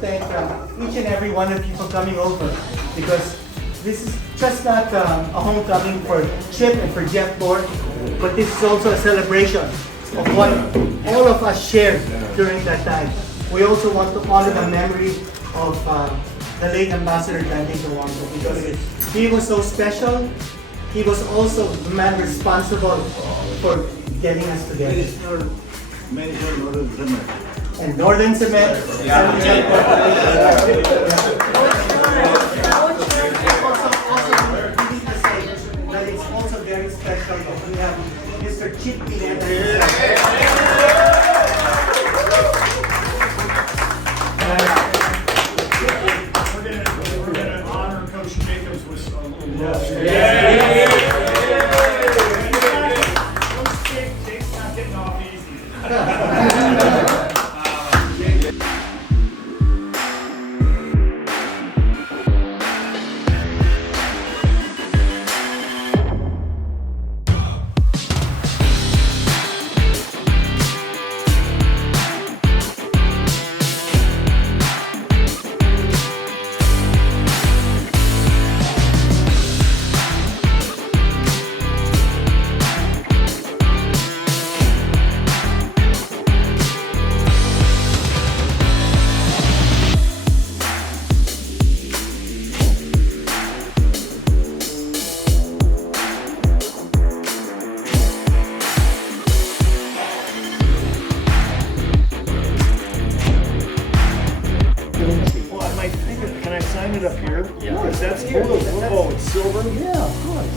thank each and every one of you for coming over, because this is just not a homecoming for Chip and for Jeff Moore, but this is also a celebration of what all of us shared during that time. We also want to honor the memory of the late Ambassador Cojuangco, because he was so special. He was also the man responsible for getting us together. And Northern Cement. It's also very special that we have Mr. Chip Engelland. We're gonna honor Coach Jacobs with a little love. Coach Jake's not getting off easy. Can I sign it up here? Yeah. Because that's oh, it's silver? Yeah, of course.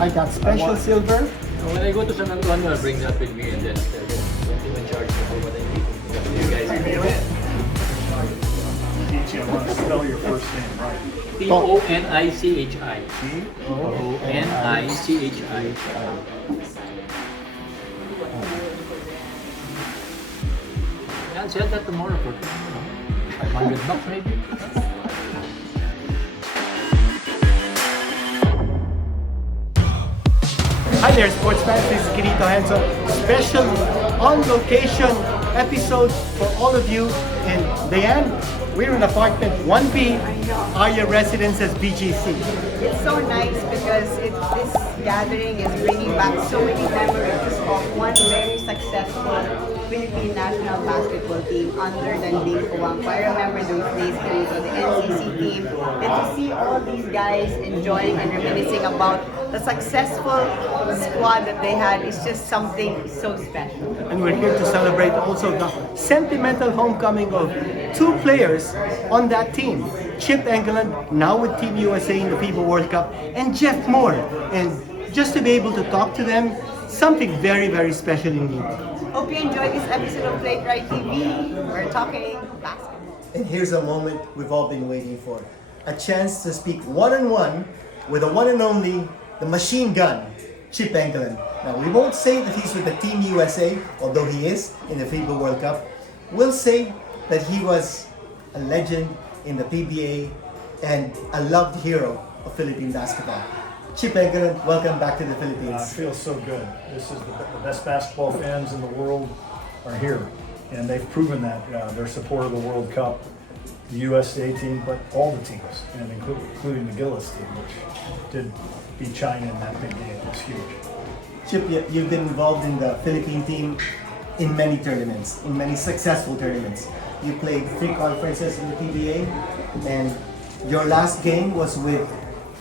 I got special silver. When I go to San Antonio, I'll bring that with me, and then don't even charge me for what I need. You guys can do it. Teach you, I want to spell your first name right. Tonichi. Tonichi. I'll sell that tomorrow for $500 maybe. Hi there, sports fans. This is Kirito Henson. Special on location episode for all of you in Dayan. We're in apartment 1B, Area Residences BGC. It's so nice because this gathering is bringing back so many memories of one very successful Philippine national basketball team under the name Cojuangco. I remember those days going to the NCC team, and to see all these guys enjoying and reminiscing about the successful squad that they had is just something so special. And we're here to celebrate also the sentimental homecoming of two players on that team. Chip Engelland, now with Team USA in the FIBA World Cup, and Jeff Moore. And just to be able to talk to them, something very, very special indeed. Hope you enjoyed this episode of Play Right TV. We're talking basketball. And here's a moment we've all been waiting for. A chance to speak one-on-one with the one and only, the machine gun, Chip Engelland. Now, we won't say that he's with the Team USA, although he is in the FIBA World Cup. We'll say that he was a legend in the PBA and a loved hero of Philippine basketball. Chip Engelland, welcome back to the Philippines. It feels so good. This is the best basketball fans in the world are here, and they've proven that their support of the World Cup, the USA team, but all the teams, and including the Gillis team, which did beat China in that big game. It was huge. Chip, you've been involved in the Philippine team in many tournaments, in many successful tournaments. You played 3 conferences in the PBA, and your last game was with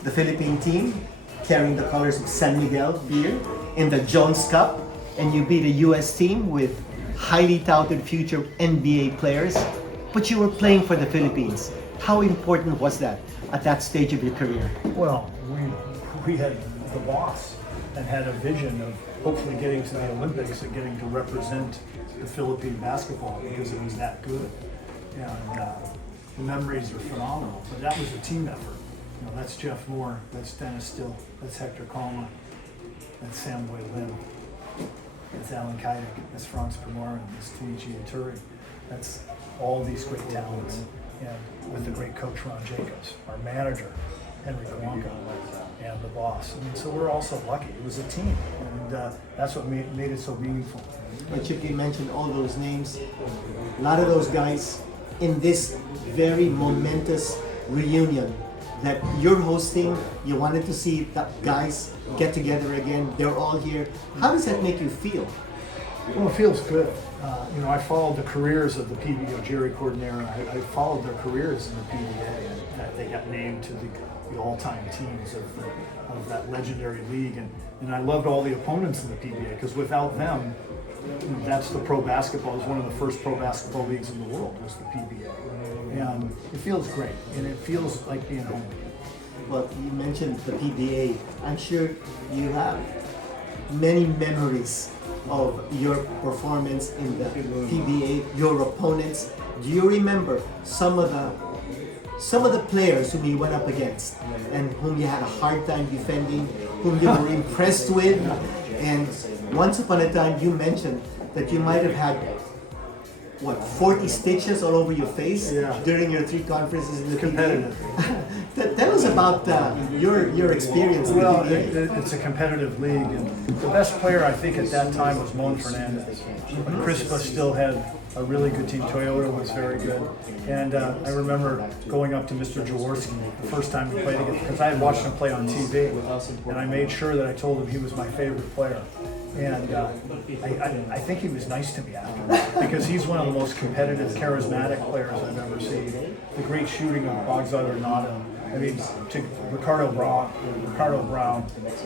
the Philippine team, carrying the colors of San Miguel beer in the Jones Cup, and you beat a US team with highly touted future NBA players, but you were playing for the Philippines. How important was that at that stage of your career? Well, we had the boss and had a vision of hopefully getting to the Olympics and getting to represent the Philippine basketball because it was that good. And the memories are phenomenal, but that was a team effort. You know, that's Jeff Moore, that's Dennis Still, that's Hector Colma, that's Sam Boy Lim, that's Alan Kaidik, that's Franz Pomorin, that's Tunichi Ituri. That's all these great talents. And with the great coach Ron Jacobs, our manager, Henry Cojuangco, and the boss. I mean, so we're also lucky. It was a team, and that's what made it so meaningful. And Chip, you mentioned all those names. A lot of those guys in this very momentous reunion that you're hosting? You wanted to see the guys get together again. They're all here. How does that make you feel? Well, it feels good. You know, I followed the careers of the PBA, Jerry Cordonera. I followed their careers in the PBA, and they got named to the all-time teams of that legendary league. And I loved all the opponents in the PBA, because without them, that's the pro basketball. It was one of the first pro basketball leagues in the world, was the PBA. And it feels great, and it feels like being home. Well, you mentioned the PBA. I'm sure you have many memories of your performance in the PBA, your opponents. Do you remember some of the players whom you went up against and whom you had a hard time defending, whom you were impressed with? And once upon a time you mentioned that you might have had 40 stitches all over your face during your 3 conferences in the Competitive. PBA. Tell us about your experience. Well, in the PBA. it's a competitive league, and the best player I think at that time was Mon Fernandez. Crispa still had a really good team. Toyota was very good, and I remember going up to Mr. Jaworski the first time we played against, because I had watched him play on TV, and I made sure that I told him he was my favorite player. And I think he was nice to me after that, because he's one of the most competitive, charismatic players I've ever seen. The great shooting of Bogzar Renato. I mean, to Ricardo Brown.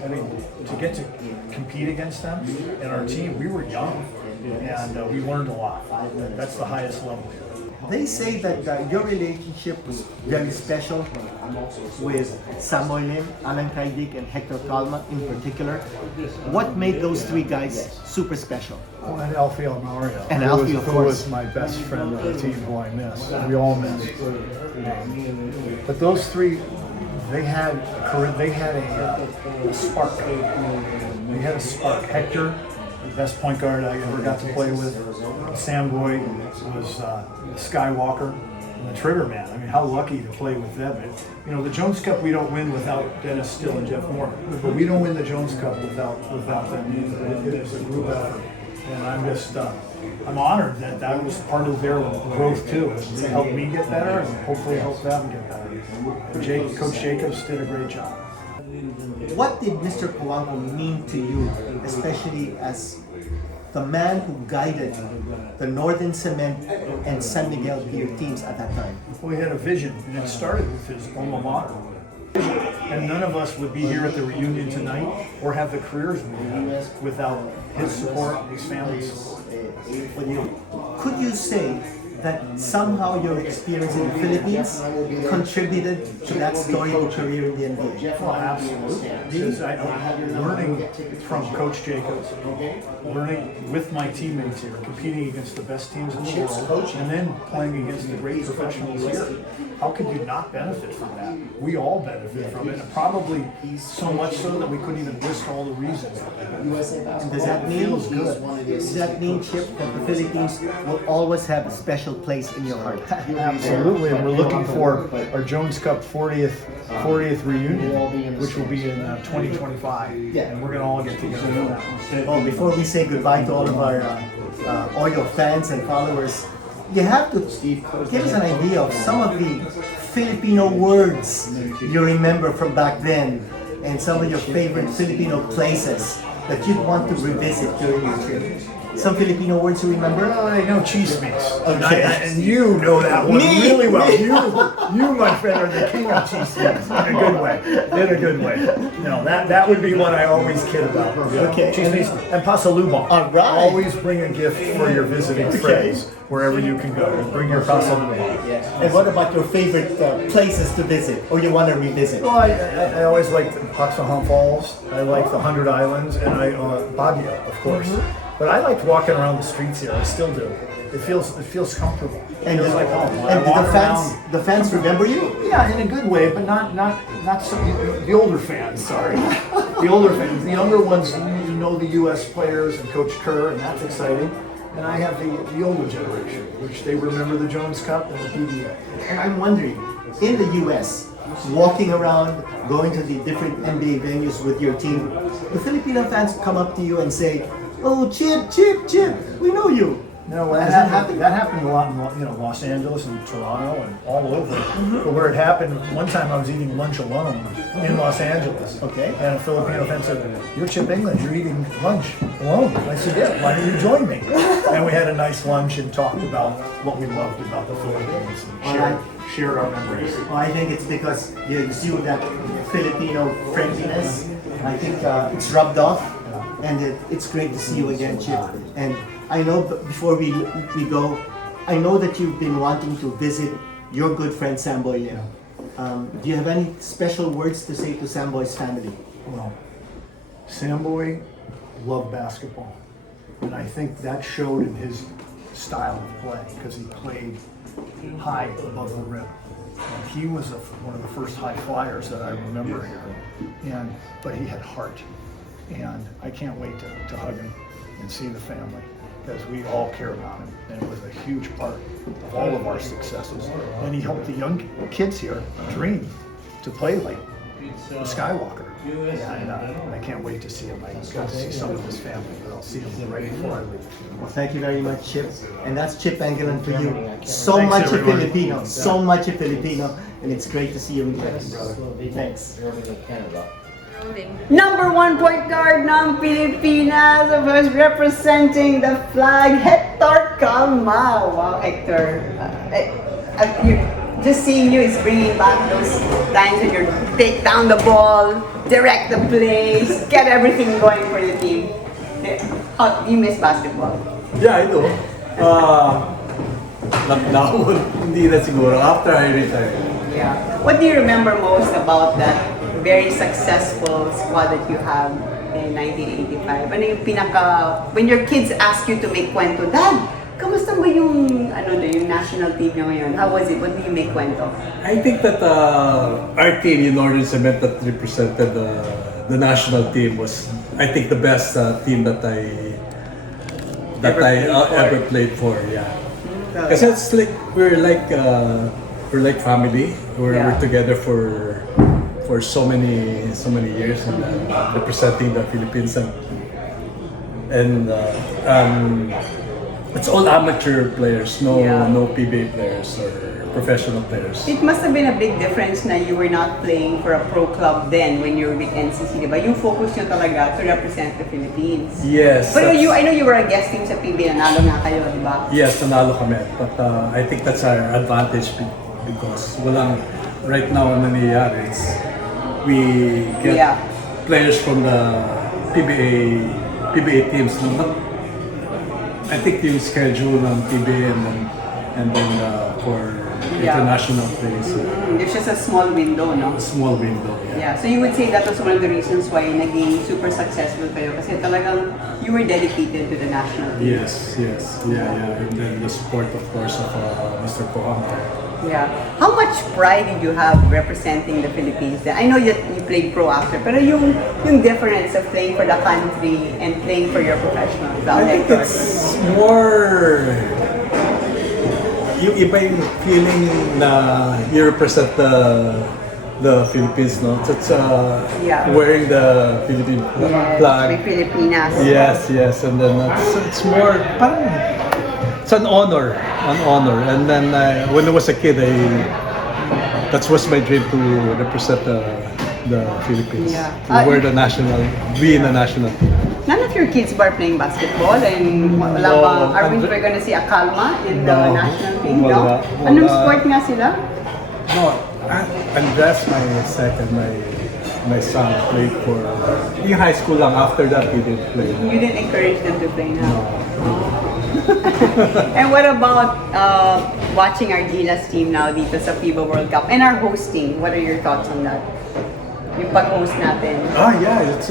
I mean, to get to compete against them and our team, we were young, and we learned a lot. That's the highest level. They say that your relationship was very special with Samuel Lim, Alan Kaidik, and Hector Calma in particular. What made those 3 guys super special? Oh, and Alfio Mario. And Alfio, of who course. was my best friend of the team, who I miss. We all miss. But those 3, they had a spark. They had a spark. Hector, the best point guard I ever got to play with. Sam Boyd was Skywalker, and the Trigger Man. I mean, how lucky to play with them. You know, the Jones Cup we don't win without Dennis Still and Jeff Moore, but we don't win the Jones Cup without them. It was a group effort, and I'm honored that that was part of their growth too. They helped me get better, and hopefully help them get better. Coach Jacobs did a great job. What did Mr. Cojuangco mean to you, especially as the man who guided the Northern Cement and San Miguel Pier teams at that time? Well, he had a vision, and it started with his alma mater. And none of us would be here at the reunion tonight or have the careers we have without his support, his family's support. Could you say that somehow your experience in the Philippines contributed to that storied career in the NBA? Well, absolutely. Because learning from Coach Jacobs, learning with my teammates here, competing against the best teams in the world, and then playing against the great professionals here. How could you not benefit from that? We all benefit from it, and probably so much so that we couldn't even list all the reasons. And does that mean, Chip, that the Philippines will always have a special place in your heart? Absolutely, and we're looking for our Jones Cup 40th reunion, which will be in 2025. Yeah. And we're going to all get together for that one. Oh, before we say goodbye to all of our Oyo fans and followers, you have to give us an idea of some of the Filipino words you remember from back then, and some of your favorite Filipino places that you'd want to revisit during your trip. Some Filipino words you remember? Well, I know chismes. Okay. And you know that one Me? really well. You, my friend, are the king of chismes in a good way. In a good way. No, that would be one I always kid about. Okay. Chismes and pasalubong. All right. Always bring a gift for your visiting friends wherever you can go. Bring your pasalubong. And what about your favorite places to visit, or you want to revisit? Well, I always liked Paxahon Falls. I like the 100 Islands, and Baguio, of course. But I liked walking around the streets here. I still do. It feels comfortable. And Feels like home. When I and did walk the fans remember you? Yeah, in a good way, but not so. The older fans, sorry, the older fans. The younger ones, you know, the U.S. players and Coach Kerr, and that's exciting. And I have the older generation, which they remember the Jones Cup and the PBA. And I'm wondering, in the U.S., walking around, going to the different NBA venues with your team, the Filipino fans come up to you and say, "Oh, Chip, we know you. No, well, Has that it happened? happened a lot in Los Angeles and Toronto and all over. But where it happened, one time I was eating lunch alone in Los Angeles. Okay. And a Filipino friend said, "You're Chip Engelland, you're eating lunch alone." I said, "Yeah, why don't you join me?" And we had a nice lunch and talked about what we loved about the Philippines and shared our memories. Well, I think it's because you see that Filipino friendliness. I think it's rubbed off, and it's great to see you again, Chip. And I know before we go, I know that you've been wanting to visit your good friend Samboy Lim. Do you have any special words to say to Samboy's family? Well, Samboy loved basketball, and I think that showed in his style of play because he played high above the rim. And he was one of the first high flyers that I remember here, but he had heart, and I can't wait to hug him and see the family because we all care about him, and it was a huge part of all of our successes. And he helped the young kids here dream to play like the Skywalker. And I can't wait to see him. I got to see some of his family, but I'll see him right before I leave. Well, thank you very much, Chip. And that's Chip Engelland for you. So Thanks, much everyone. a Filipino, so much a Filipino, and it's great to see you again, brother. Thanks. Number 1 point guard ng Pilipinas, of course, representing the flag, Hector Calma. Wow, Hector. Just seeing you is bringing back those times when you take down the ball, direct the plays, get everything going for the team. Oh, you miss basketball? Yeah, I do. Not now, hindi na siguro. After I retire. Yeah. What do you remember most about that very successful squad that you have in 1985? Ano yung when your kids ask you to make kwento, Dad, kamusta ba yung yung national team nyo ngayon? How was it? What do you make kwento? I think that our team in Northern Cement that represented the national team was, I think, the best team that I ever played for. Yeah, because it's like we're like family. We're together for so many years and representing the Philippines and it's all amateur players, no PBA players or professional players. It must have been a big difference na you were not playing for a pro club then when you were with NCC, diba? Yung focus nyo talaga to represent the Philippines. Yes. But I know you were a guest team sa PBA, nanalo nga kayo, diba? Yes, nanalo kami. But I think that's our advantage because right now ang nangyayari is we get players from the PBA teams. I think yung schedule ng PBA and then for international plays. There's just a small window, no? A small window, Yeah, so you would say that was one of the reasons why naging super successful kayo kasi talagang you were dedicated to the national team. Yes. Yeah. And then the support, of course, of Mr. Cojuangco. Yeah. How much pride did you have representing the Philippines then? I know you played pro after, pero yung difference of playing for the country and playing for your professional I think it's more yung iba yung feeling na you represent the Philippines, no? It's wearing the Philippine flag. Pilipinas. Yes, and then it's more parang it's an honor, and then when I was a kid, that was my dream to represent the Philippines, to wear be in the national team. None of your kids are playing basketball and are we gonna see a Calma in the national team? No? Anong sport nga sila? No, Andres, my son played for in high school lang. After that, he didn't play. You didn't encourage them to play now? And what about watching our Gilas team now dito sa FIBA World Cup and our hosting? What are your thoughts on that? Yung pag-host natin. Yeah, it's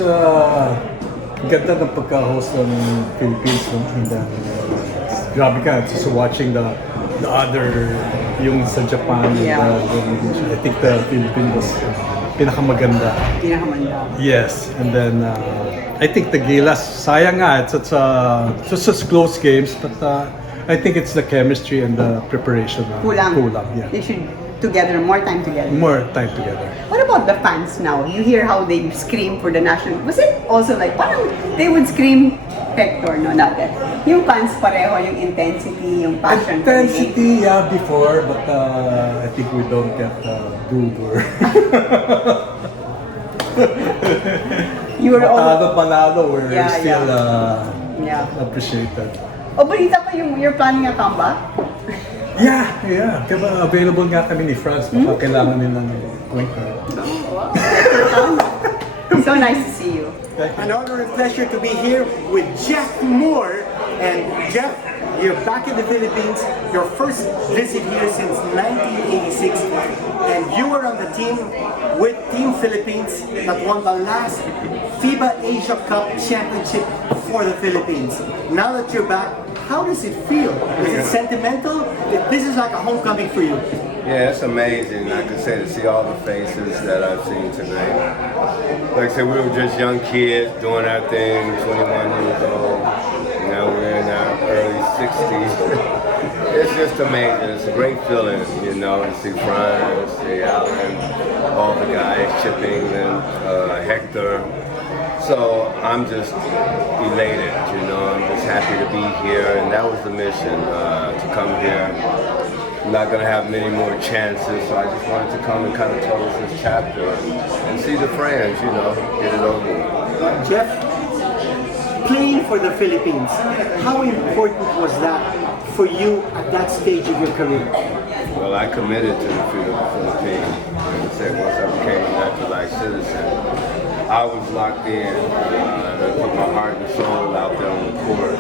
ganda ng pagka-host ng Philippines, no? And then, grabe ka, just watching the other, yung sa Japan, I think the Philippines was pinakamaganda. Yes, and then I think the Gilas, sayang nga, it's just close games, but I think it's the chemistry and the preparation. Kulang. Yeah. They should more time together. More time together. What about the fans now? You hear how they scream for the national. Was it also like parang they would scream Hector, no, natin. Yung fans pareho, yung intensity, yung passion. for the game. Intensity, yeah, before, but I think we don't get booed or You were all... panalo, we're Yeah, still Yeah. appreciated. O, balita ko yung you're planning a comeback? Yeah. Kaya available nga kami ni France, baka kailangan nila ng point guard. So nice to see you. An honor and pleasure to be here with Jeff Moore. And Jeff, you're back in the Philippines. Your first visit here since 1986. And you were on the team with Team Philippines that won the last FIBA Asia Cup championship for the Philippines. Now that you're back, how does it feel? Is it sentimental? This is like a homecoming for you. Yeah, it's amazing. I can say to see all the faces that I've seen tonight. Like I said, we were just young kids doing our thing, 21 years old. Now we're in our early 60s. It's just amazing. It's a great feeling, you know, to see Brian, see Alan, all the guys, Chip Engelland, Hector. So I'm just elated, you know, I'm just happy to be here, and that was the mission, to come here. I'm not going to have many more chances, so I just wanted to come and kind of close this chapter and see the friends, you know, get it over with. Jeff, playing for the Philippines, how important was that for you at that stage of your career? Well, I committed to the Philippines. Like I said, once I became a naturalized citizen, I was locked in. I put my heart and soul out there on the court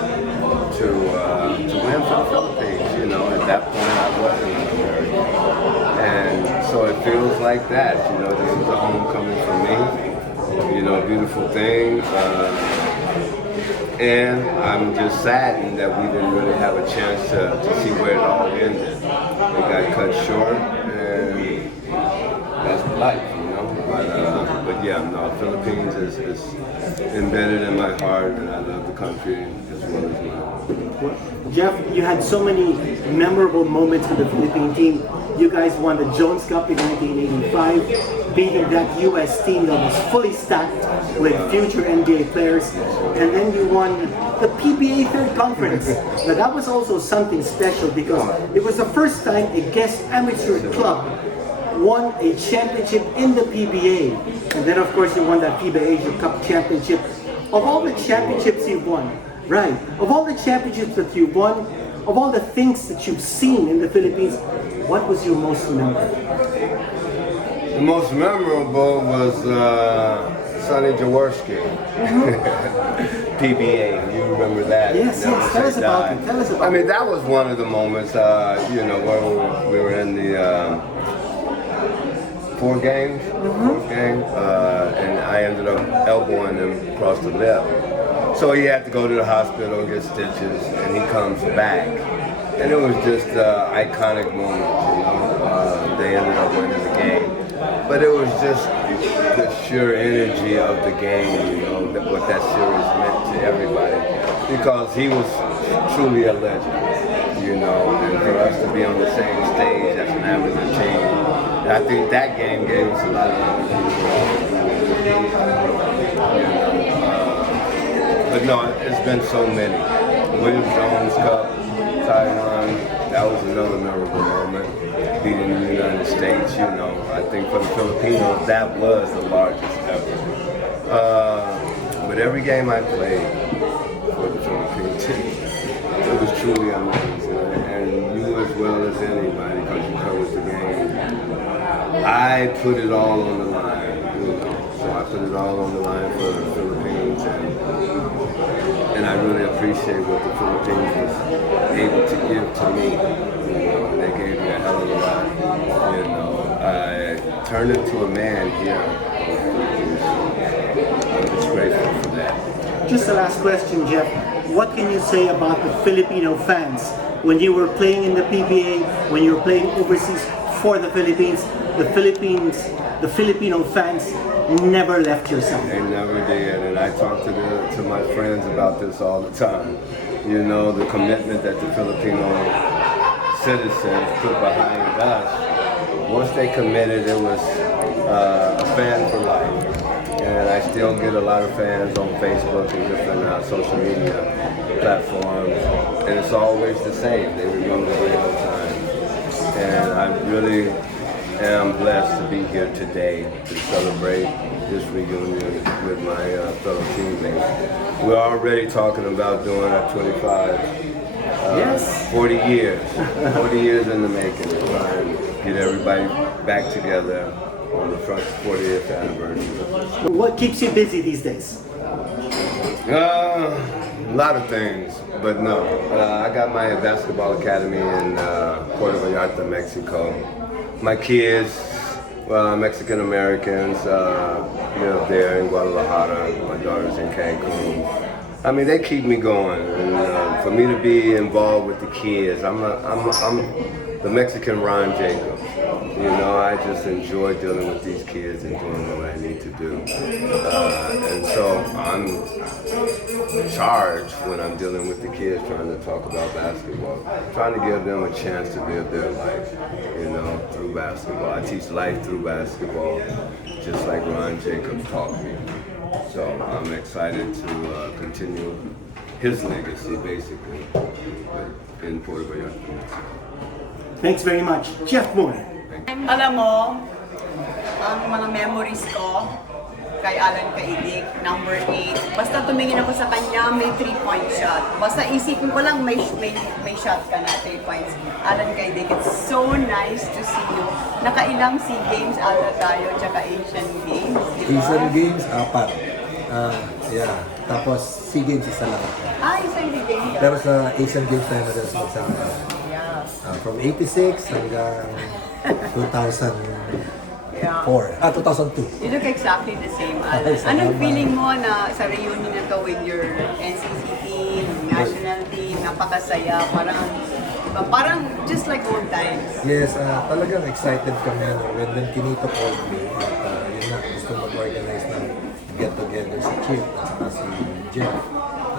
to win for the Philippines. You know, at that point I wasn't an American, and so it feels like that. You know, this is a homecoming for me. You know, a beautiful thing. And I'm just saddened that we didn't really have a chance to see where it all ended. It got cut short, and that's life, you know. But yeah, no, Philippines is embedded in my heart, and I love the country as well as mine. Jeff, you had so many memorable moments with the Philippine team. You guys won the Jones Cup in 1985, beating that U.S. team that was fully stacked with future NBA players. And then you won the PBA third conference. Now that was also something special because it was the first time a guest amateur club won a championship in the PBA. And then of course you won that FIBA Asia Cup championship. Of all the championships you've won, right, of all the championships that you've won, of all the things that you've seen in the Philippines, what was your most memorable? The most memorable was Sonny Jaworski. PBA, you remember that? Yes, Never yes. Tell us Say about Die. it. Tell us about I mean, it. that was one of the moments, you know, where we were in the fourth game, and I ended up elbowing him across the lip. So he had to go to the hospital and get stitches, and he comes back. And it was just an iconic moment, you know. They ended up winning the game. But it was just the sheer energy of the game, you know, what that series meant to everybody. Because he was truly a legend, you know, and for us to be on the same stage as an amateur team, I think that game gave us a lot of energy. You know, but no, it's been so many. Williams Jones Cup, Taiwan, that was another memorable moment. Beating the United States, you know, I think for the Filipinos, that was the largest ever. But every game I played for the Philippine team, it was truly amazing. And you as well as anybody, because you covered the game, I put it all on the line, you know. So I put it all on the line for the Philippines, and I really appreciate what the Philippines was able to give to me. You know, and they gave me a hell of a lot. You know, I turned into a man here. I'm just grateful for that. Just the last question, Jeff. What can you say about the Filipino fans? When you were playing in the PBA, when you were playing overseas for the Philippines, the Filipino fans never left your side. They never did, and I talk to my friends about this all the time. You know, the commitment that the Filipino citizens put behind us. Once they committed, it was a fan for life. And I still get a lot of fans on Facebook and different social media platforms, and it's always the same. They remember the great old times, and I really am blessed to be here today to celebrate this reunion with my fellow teammates. We're already talking about doing our 40 years, 40 years in the making, to try and get everybody back together on the front 40th anniversary. What keeps you busy these days? A lot of things, but no. I got my basketball academy in Puerto Vallarta, Mexico. My kids, Mexican Americans, live there in Guadalajara. My daughter's in Cancun. I mean, they keep me going, and for me to be involved with the kids, I'm the Mexican Ron Jacobs. You know, I just enjoy dealing with these kids and doing what I need to do. And so I'm charged when I'm dealing with the kids, trying to talk about basketball, trying to give them a chance to live their life, you know, through basketball. I teach life through basketball, just like Ron Jacobs taught me. So I'm excited to continue his legacy, basically, in Puerto Vallarta, Mexico. Thanks very much. Jeff Moore. Alam mo, ang mga memories ko kay Alan Kaidik, number 8. Basta tumingin ako sa kanya, may 3-point shot. Basta isipin ko lang, may shot ka na, 3 points. Alan Kaidik, it's so nice to see you. Nakailang SEA Games ata tayo, tsaka Asian Games, di ba? Asian Games, 4. Yeah. Tapos SEA Games, isa lang. Isang Games. Pero sa Asian Games tayo na sa magsama. Yeah. From 86 hanggang 2004. 2002. You look exactly the same, Alan. Anong feeling mo na sa reunion na to with your NCC team, national team, napakasaya, parang just like old times. Yes, talagang excited kami when Kinito called me. At yun na, gusto mag-organize ng get-together si Chip at saka si Jeff.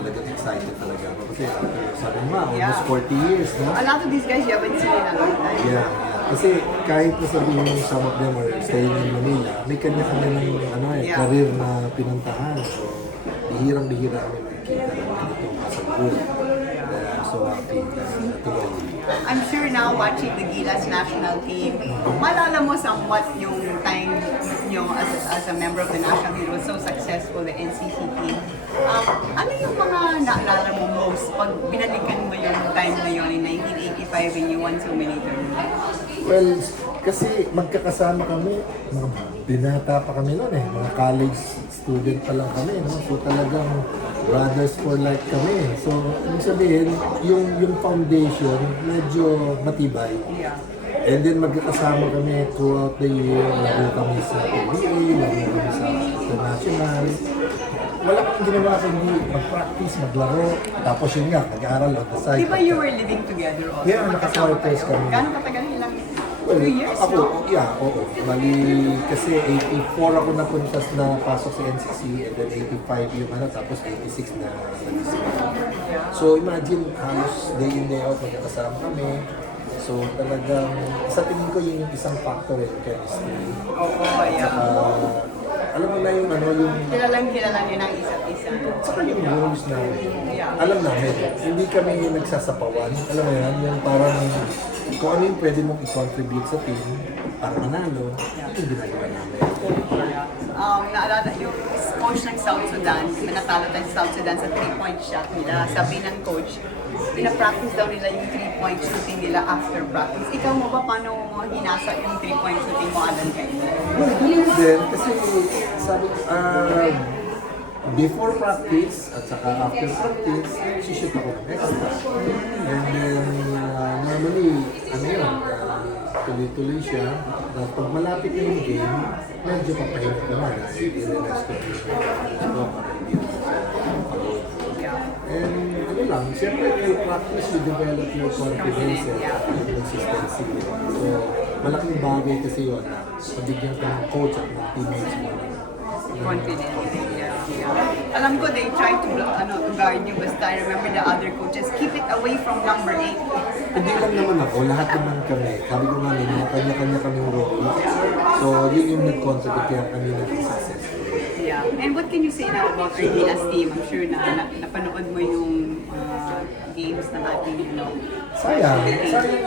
Talagang excited talaga ako. Kasi sabi mo, almost 40 years, no? A lot of these guys you haven't seen in a long time. Yeah. Kasi kahit na sabihin mo some of them are staying in Manila, may kanya-kanya ng career na pinuntahan. So, bihirang-bihira kami makikita ng ganito as a group. I'm so happy na natuloy. I'm sure now watching the Gilas national team, malala mo somewhat yung time nyo as a member of the national team. It was so successful, the NCC team. Ano yung mga naalala mo most pag binalikan mo yung time na yun in 1985 when you won so many tournaments? Well, kasi magkakasama kami, mga binata pa kami noon eh, mga college student pa lang kami, no? So talagang brothers for life kami. So, ibig sabihin, yung foundation medyo matibay. Yeah. And then magkakasama kami throughout the year, laro kami sa PBA, laro kami sa international. Wala kang ginawa kundi mag-practice, maglaro, tapos yun nga, nag-aaral on the side. Di ba you were living together also? Yeah, naka-quarters kami. Gano'ng katagal nilang? Well, 2 years, ako, no? yeah, oo. Bali, kasi 84 ako napunta na pasok sa NCC, and then 85 yung tapos 86 na nag-isip. So imagine, halos day in, day out, magkakasama kami. So talagang, sa tingin ko yun yung isang factor yung chemistry. Oo, yeah. Alam mo na yung Kilalang nyo ng isa't isa. saka yung rules na Yeah. alam namin, hindi kami nagsasapawan. Alam mo yan, yung parang kung ano yung pwede mong i-contribute sa team para manalo, yung ginagawa namin. Naalala yung coach ng South Sudan, natalo tayo sa South Sudan sa 3-point shot nila. Sabi ng coach, pina-practice daw nila yung 3-point shooting nila after practice. Ikaw mo ba, paano mo hinasa yung 3-point shooting mo, Alan, kayo? Ganun din, kasi sabi, before practice at saka after practice, shoot ako ng extra. And then, normally, tuloy-tuloy siya. At pag malapit na yung game, medyo papahinga ka na. I-relax ko siya. And ano lang, siyempre you practice, you develop your confidence and consistency. So, malaking bagay kasi yun na mabigyan ka ng coach at ng teammates mo. Confident. Yeah. Alam ko, they try to guard you, basta I remember the other coaches, keep it away from number 8. Hindi lang naman ako, lahat naman kami. Sabi ko nga, may mga kanya-kanya kaming role. So, yun yung nag-contribute kaya kami naging successful. Yeah. Yeah. And what can you say now about our Gilas team? I'm sure na napanood mo yung games ng ating, Sayang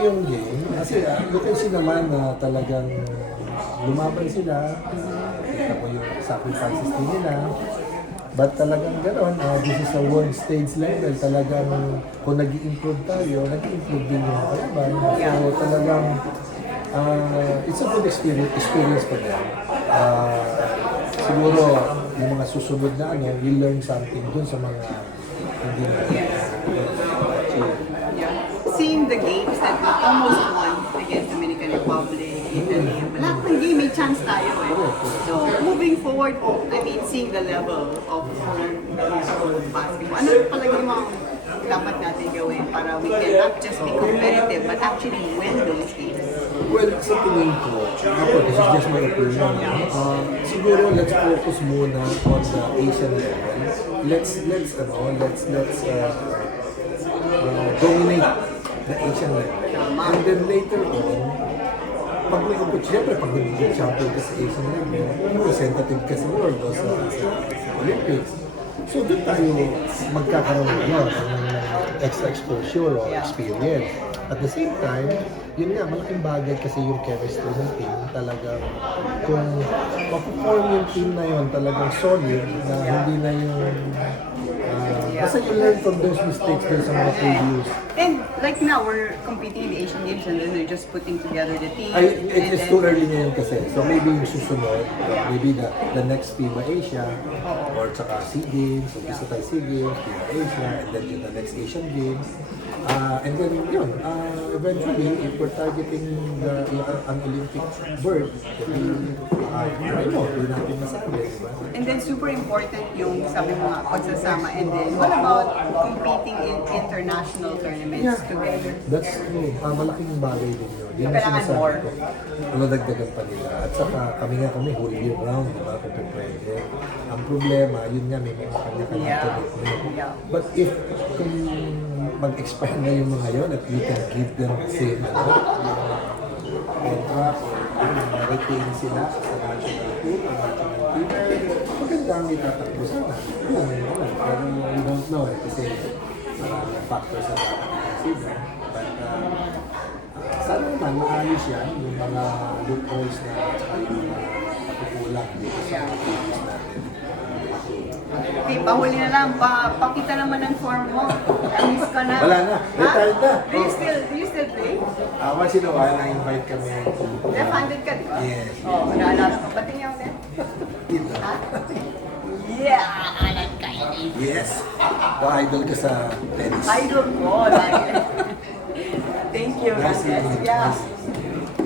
yung game. Kasi you can see naman na talagang lumaban sila. Kita mo yung sacrifices din nila. But talagang gano'n, this is a world stage level. Talagang kung nag-i-improve tayo, nag-i-improve din yung kalaban. So talagang it's a good experience for them. Siguro yung mga susunod na we learn something dun sa mga hindi na seeing the games that we almost won against Dominican Republic, Italy, lahat ng game may chance tayo eh. So, moving forward, I mean, seeing the level of basketball, ano palagi mga dapat natin gawin para we can not just be competitive, but actually win those games? Well, sa tingin ko, this is just my opinion. Siguro, let's focus muna on the Asian level. Let's dominate the Asian level. And then later on, pag may siyempre pag nagiging champion ka sa Asian level, representative ka sa world o sa Olympics. So doon tayo magkakaroon ng extra exposure or experience. At the same time, yun nga, malaking bagay kasi yung chemistry ng team. Talagang kung ma-perform yung team na yun, talagang solid na hindi na yung basta you learn from those mistakes dun sa mga previous. And like now, we're competing in the Asian Games and then they're just putting together the team. It's too early ngayon kasi. So maybe yung susunod, maybe the next FIBA Asia or tsaka SEA Games, o isa tayo SEA Games, FIBA Asia, and then the next Asian Games. And then yun, eventually, if we're targeting an Olympic berth, I know, hindi natin masabi, diba? And then super important yung sabi mo nga, pagsasama. And then what about competing in international tournaments together? That's true. Malaking bagay din yun. Yun ang Kailangan sinasabi more. ko. Dagdagan pa nila. At saka kami whole year round, diba? Kung pwede. Ang problema, yun nga, may mga kanya-kanya commitment. But if kung mag-expand na yung mga yun at we can give them the same contract or retain sila sa national team, maganda ang itatakbo sana. Pero we don't know kasi maraming factors na dapat i-consider. But sana naman maayos yan yung mga loopholes na yung mga pagkukulang dito sa activities natin. Okay, pahuli na lang. Pakita naman ng form mo. Miss ka na. Wala na. Retired na. Do you still play? Once in a while, na-invite kami. Left-handed ka, di ba? Yes. Oh, naalala ko. Ba't yung left? Dito. Ha? Yeah! Alam ka yun. Yes. Pa-idol ka sa tennis. Idol ko. Thank you. Nice Yes, evening. yeah. Nice.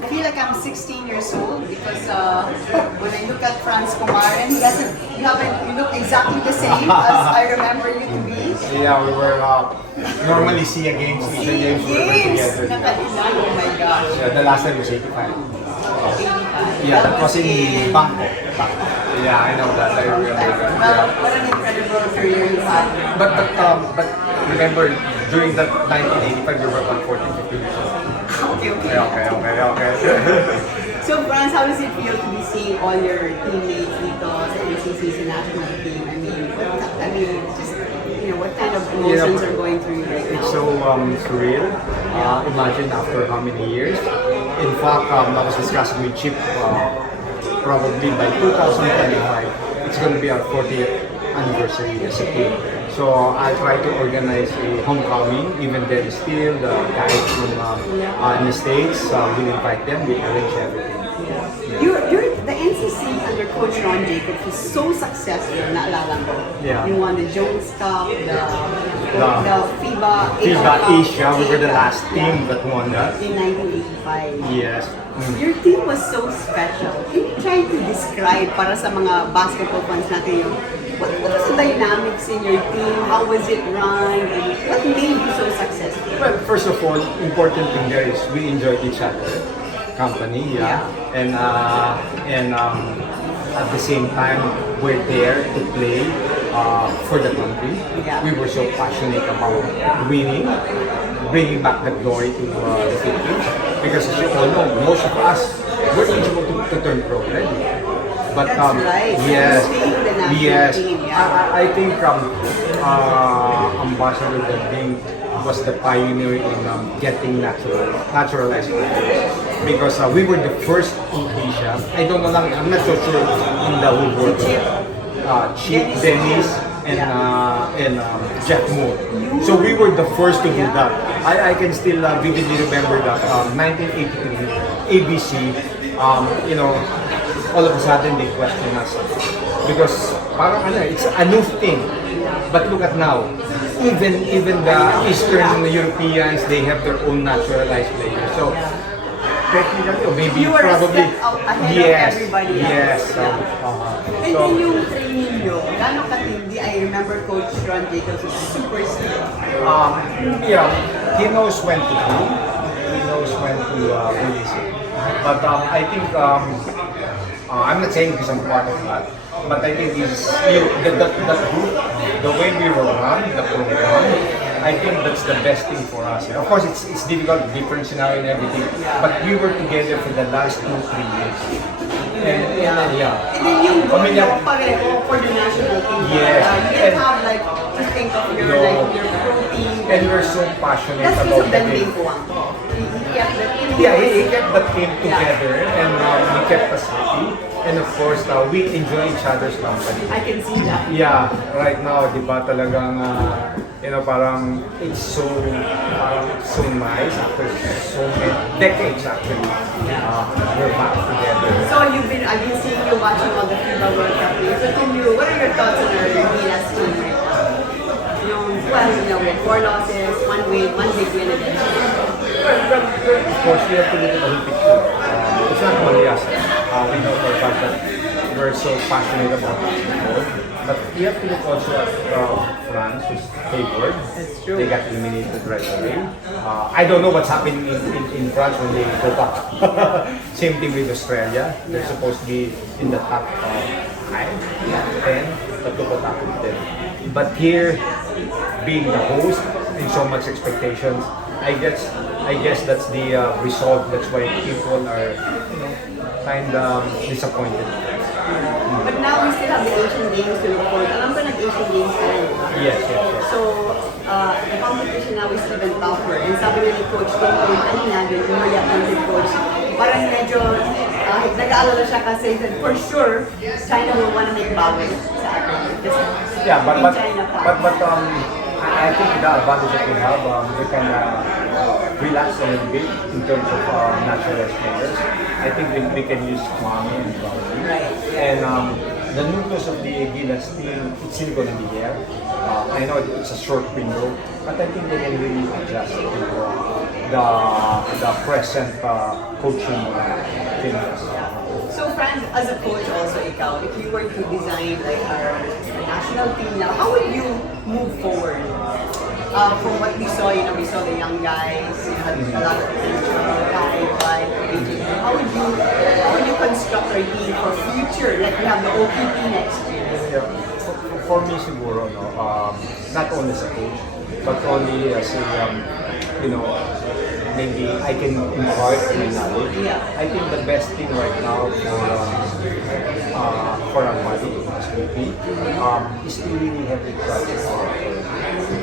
I feel like I'm 16 years old because when I look at Franz Kumaren, you look exactly the same as I remember you to be. Yeah, we were normally SEA Games, Asian Games, we were together. Nakailan, oh my gosh. Yeah, the last time was 85. 85. Yeah, that was in Bangkok. Yeah, I know that. I remember that. Well, what an incredible career you had. But remember, during that 1985, we were about 14, 15 years old. Okay. Okay. So, Franz, how does it feel to be seeing all your teammates dito sa NCC's national team? I mean, just, what kind of emotions are going through you right now? It's so surreal. Imagine after how many years. In fact, I was discussing with Chip, probably by 2025, it's going to be our 40th anniversary as a team. So I try to organize a homecoming, even then still the guys from in the States, we'll invite them, we arrange everything. The NCC under Coach Ron Jacobs is so successful, naalala ko. Yeah. You won the Jones Cup, the FIBA Asia, we were the last team that won that. In 1985. Yes. Your team was so special. Can you try to describe para sa mga basketball fans natin what was the dynamics in your team? How was it run? And what made you so successful? Well, first of all, important thing there is we enjoyed each other company, and at the same time we're there to play for the country. Yeah. We were so passionate about winning, bringing back the glory to the Philippines. Because as you all know, most of us were eligible to turn pro already. But That's right. yes, Staying in the national Yes, team. Yeah. I think Ambassador Ding was the pioneer in getting naturalized players because we were the first in Asia. I don't know lang, I'm not so sure in the whole world. Chip, Dennis, and Jeff Moore. So we were the first to do that. I can still vividly remember that 1983 ABC. You know, all of a sudden they question us because parang it's a new thing. But look at now, even the Eastern Europeans, they have their own naturalized players. So technically, or maybe You were a probably step out ahead yes, of everybody yes. else. And So then yung training nyo, gano'ng katindi? I remember Coach Ron Jacobs was super strict. yeah, he knows when to do. He knows when to release it. But I think I'm not saying he's on part of that. But I think that group, the way we will run the program, I think that's the best thing for us. Of course, it's difficult, different scenario and everything. But we were together for the last 2-3 years. And yeah. And then yung goal Pamilya- nyo pareho for the national team. Yes. You didn't have like to think of your No. like your protein. And we're so passionate That's about because the then game. Cojuangco. He kept the team. Yeah, he kept the team together and he kept us happy. And of course, we enjoy each other's company. I can see that. Yeah, right now, di ba talagang, parang it's so nice after so many decades actually. We're back together. So I've been seeing you watching all the FIBA World Cup games. So what are your thoughts on our Gilas team right now? With 4 losses, 1 win, 1 big win against Of course, we have to look at the whole picture. It's not only us. We know for a fact that we're so passionate about basketball. But we have to look also at France, who's favored. They got eliminated right away. I don't know what's happening in France when they go back. Same thing with Australia. They're supposed to be in the top 5, 10, but look what happened to them. But here, being the host and so much expectations, I guess that's the result. That's why people are kind of disappointed. But now we still have the Asian Games to look forward. Alam ko nag-Asian Games ka rin. Yes. So, the competition now is even tougher. And sabi nga ni Coach Tim kanina, yung newly appointed coach, parang medyo nag-aalala siya kasi said, for sure, China will want to make bago sa atin. Yeah, but China pa. I think the advantage that we have, we can relax a little bit in terms of naturalized players. I think we can use Kwame and Bobby. Right. And the nucleus of the Gilas team, it's still going to be there. I know it's a short window, but I think they can really adjust to the present coaching changes. So, Franz, as a coach also, ikaw, if you were to design like our national team now, how would you move forward? From what we saw, we saw the young guys, had a lot of potential, how would you construct our team for future? Like we have the OPP next year. Yeah. For me, siguro, not only as a coach, but only as a, maybe I can impart my knowledge. Yeah. I think the best thing right now for our body as VP is to really have a project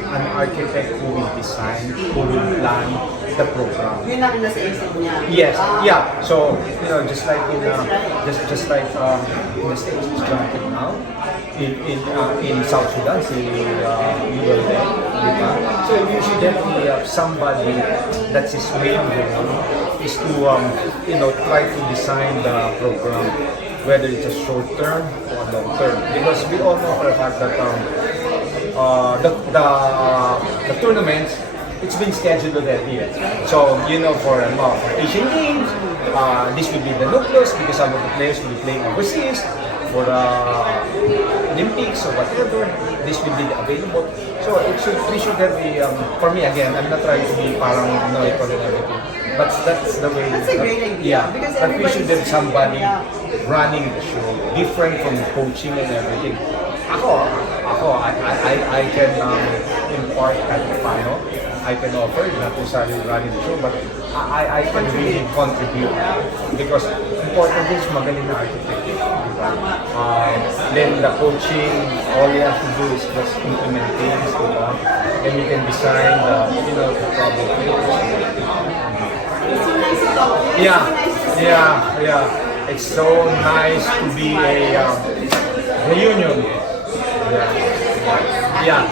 an architect who will design, who will plan the program. Yun lang nasa isip niya. Yes, yeah. So just like in just like in the States is granted now, in South Sudan, say ULA, diba? So you should definitely have somebody that's his main goal is to try to design the program, whether it's a short term or long term, because we all know for a fact that the tournaments, it's been scheduled already. So, for Asian Games, this will be the nucleus because some of the players will be playing overseas. For the Olympics or whatever, this will be available. So, we should have the, for me again, I'm not trying to be parang equal and everything. But that's the way. That's a great idea. Yeah, Because but we should have somebody yeah. running the show, different from coaching and everything. I can impart at the final. I can offer, not necessarily running the show, but I can really contribute because important is magaling na architect. Then the coaching, all you have to do is just implement things, diba? And you can design the problem. Yeah. It's so nice to be a reunion. Yeah.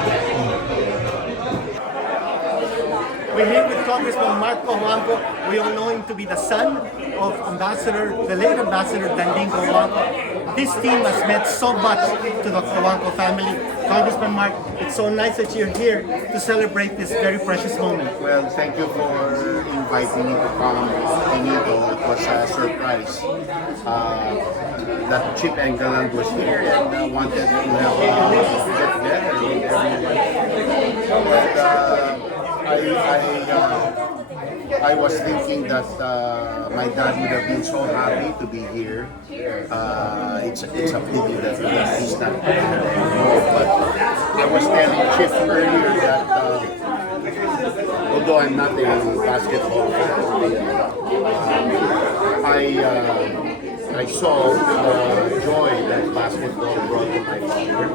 We're here with Congressman Mark Cojuangco. We all know him to be the son of the late Ambassador Danding Cojuangco. This team has meant so much to the Cojuangco family. Congressman Mark, it's so nice that you're here to celebrate this very precious moment. Well, thank you for inviting me to come. It was a surprise that Chip Engelland was here and wanted to have a get together with everyone. I was thinking that my dad would have been so happy to be here. It's a pity that he's not here anymore. But I was telling Chip earlier that although I'm not a basketball fan, I saw the joy that basketball brought to my father.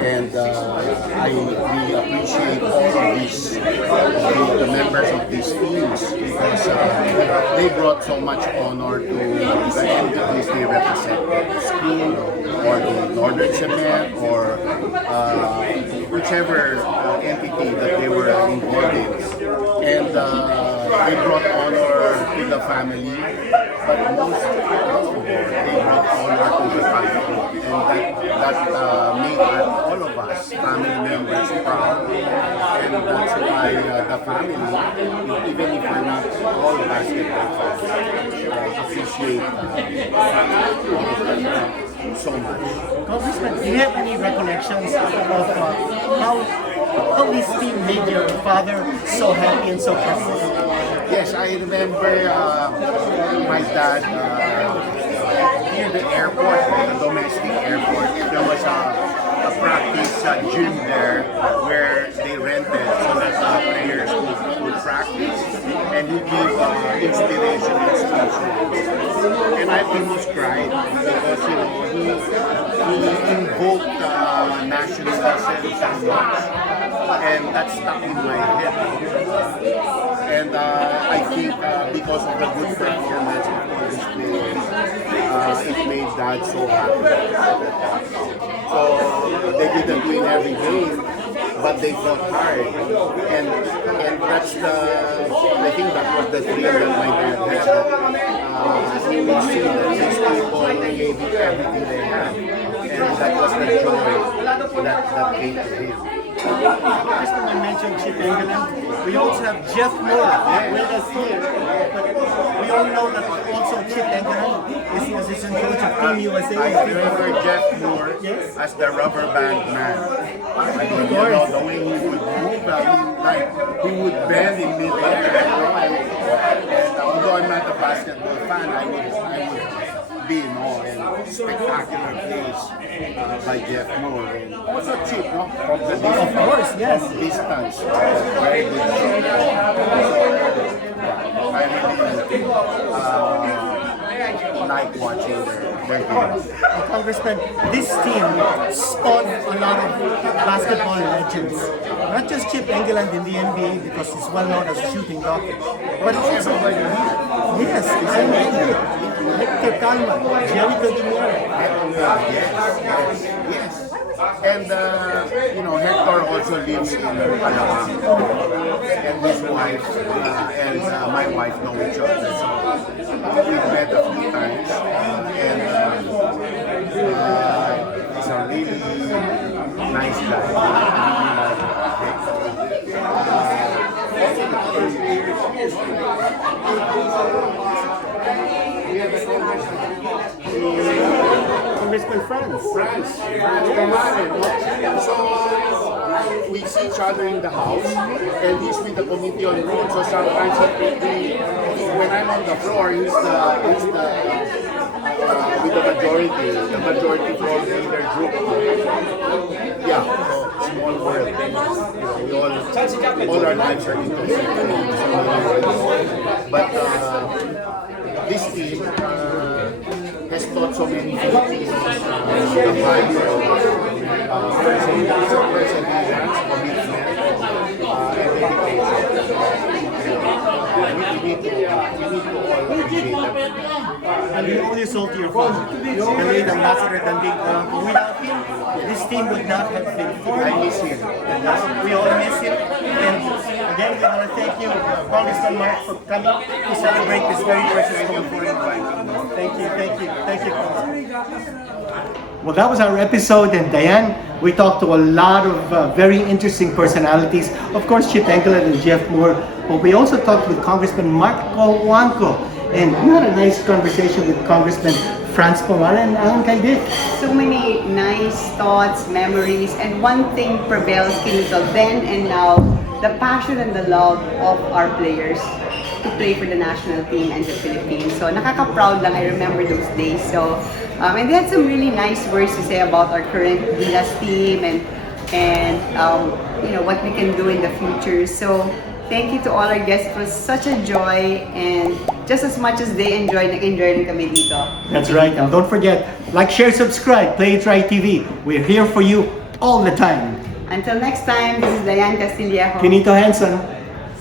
And I really appreciate all of these, the members of these teams, because they brought so much honor to the entities they represented, the school, or the Northern Cement, or whichever entity that they were involved in. And they brought honor to the family, but most of all, they brought honor to the country. And that made all of us family members proud. And that's why the family, even if we're not all basketball fans, appreciate so much. Congressman, do you have any recollections of how this team made your father so happy and so proud? Yes, I remember my dad near the airport, the domestic airport. There was a practice gym there where they rented so that players would practice, and he gave inspiration and speeches. And I almost cried because he invoked nationalism so much, and that stuck in my head. And I think because of the good performance of these players, it made Dad so happy. So they didn't win every game, but they fought hard. And that's I think that was the thrill that my dad had. He would see that these people gave it everything they had. And that was the joy that came to him. Congressman, I mentioned Chip Engelland. We also have Jeff Moore with us here. But we all know that also Chip Engelland is the assistant coach of Team USA. I remember Jeff Moore as the rubber band man. I mean, the way he would move, he would bend in mid-air. And although I'm not a basketball fan, I would be in awe and spectacular plays by Jeff Moore. And also Chip, from the distance. Of course, yes. From distance. Very good. I really like watching their games. Congressman, this team spawned a lot of basketball legends. Not just Chip Engelland in the NBA because he's well known as a shooting guard, but also yes, Hector Calma, Jerry Codinier. Yes. And Hector also lives in Alabama, and his wife and my wife know each other. So we've met a few times, and he's a really nice guy. Congressman France. So we see each other in the house, and he's with the committee on road. So sometimes when I'm on the floor, he's with the majority. The majority from their group. Yeah. So small world. All our lives are interconnected. But this team has taught so many Filipinos the value of perseverance, commitment, and dedication. We need to all appreciate that. And we owe this all to your father, the late Ambassador Danding Cojuangco. Without him, this team would not have been formed. I miss him. We all miss him. And again, we want to thank you, Congressman Mark, for coming to celebrate this very precious moment. Thank you, thank you, thank you, Congressman. Well, that was our episode, and Diane, we talked to a lot of very interesting personalities. Of course, Chip Engelland and Jeff Moore, but we also talked with Congressman Mark Cojuangco, and we had a nice conversation with Congressman Franz Pomala and Alan Caide. So many nice thoughts, memories, and one thing prevails Kinito then and now, the passion and the love of our players to play for the national team and the Philippines. So nakaka-proud lang, I remember those days. So and they had some really nice words to say about our current Gilas team and you know what we can do in the future. So thank you to all our guests. It was such a joy, and just as much as they enjoyed, nag-enjoy rin kami dito. That's right. And don't forget, like, share, subscribe, Play It Right TV. We're here for you all the time. Until next time, this is Diane Castillejo. Kinito Hanson.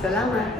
Salamat.